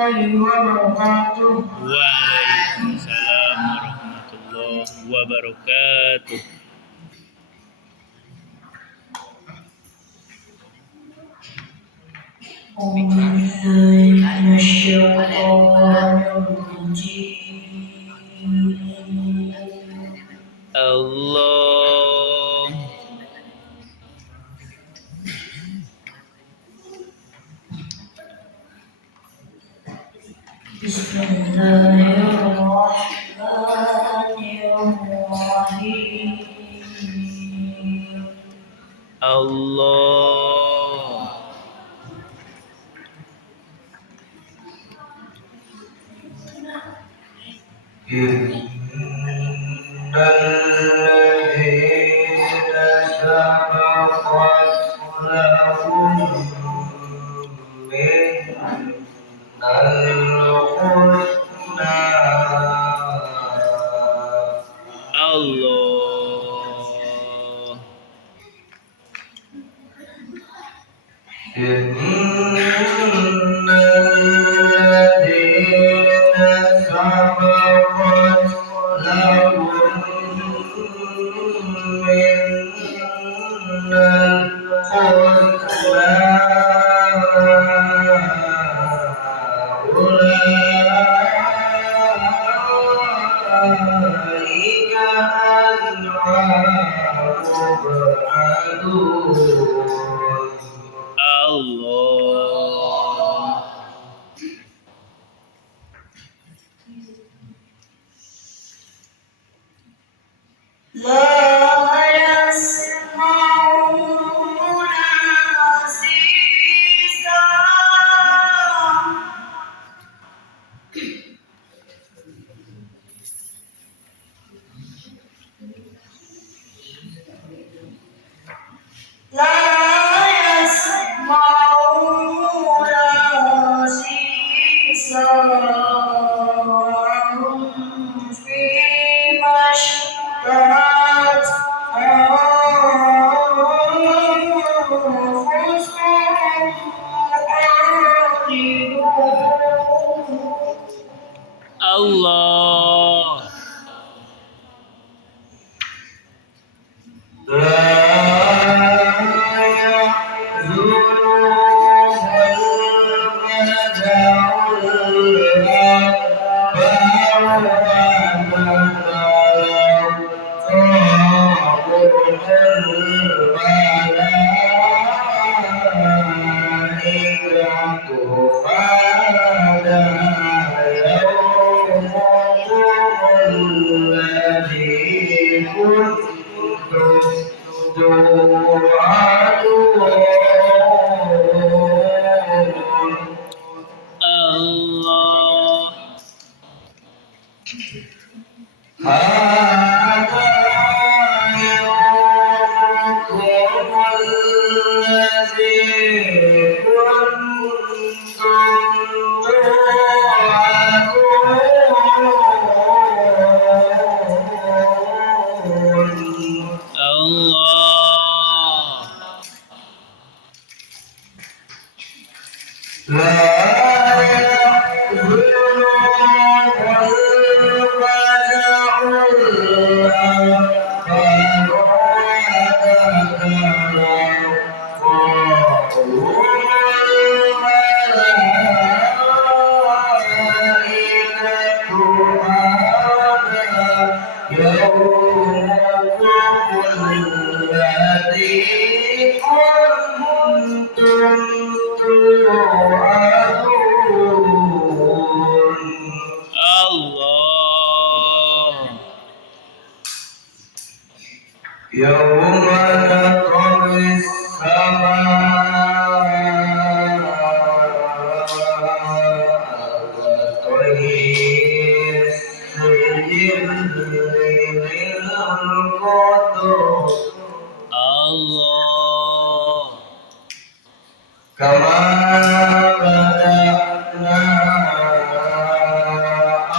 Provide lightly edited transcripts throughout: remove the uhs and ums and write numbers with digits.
Waalaikumsalam warahmatullahi wabarakatuh. Allah. Bismillahirrahmanirrahim. Allah. Innalladzina sabaqat lahum minnal husna Allah. Innalladzina sabaqat lahum minnal husna ulaika anha mub'adun. Allah. لا يسمعون حسيسها لا يسمعون حسيسها وهم فيما اشتهت أنفسهم خالدون. Allah. لا يحزنهم الفزع الأكبر وتتلقاهم الملائكة هذا يومكم الذي كنتم توعدون. Allah. هذا يومكم الذي كنتم توعدون. Allah. لا يحزنهم الفزع الأكبر وتتلقاهم الملائكة هذا يومكم الذي كنتم توعدون. Allah. يوم تطوي السماء كطي السجل للكتب Allah. كما بدأنا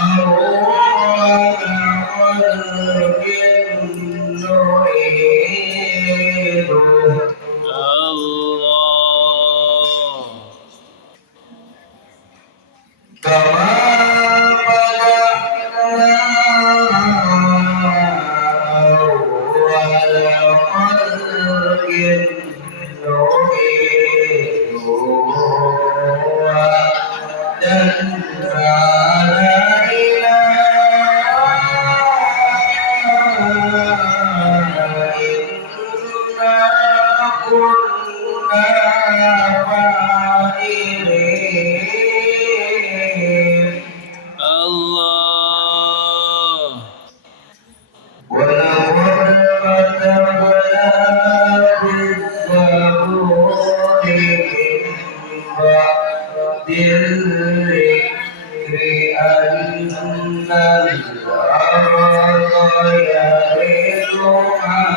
أول خلق نعيده. Allah. كما بدأنا أول خلق نعيده وعدا علينا إنا كنا فاعلين الله. ولقد كتبنا في الزبور من بعد الذكر أن الأرض يرثها